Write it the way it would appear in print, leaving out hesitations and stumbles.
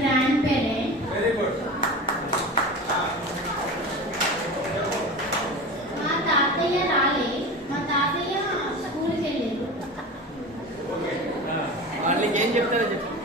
Grand parent. Very good. మా తాతయ్య రాలే, మా తాతయ్య స్కూల్కి వెళ్ళారు. వాళ్ళకి ఏం చెప్తారో చెప్పు.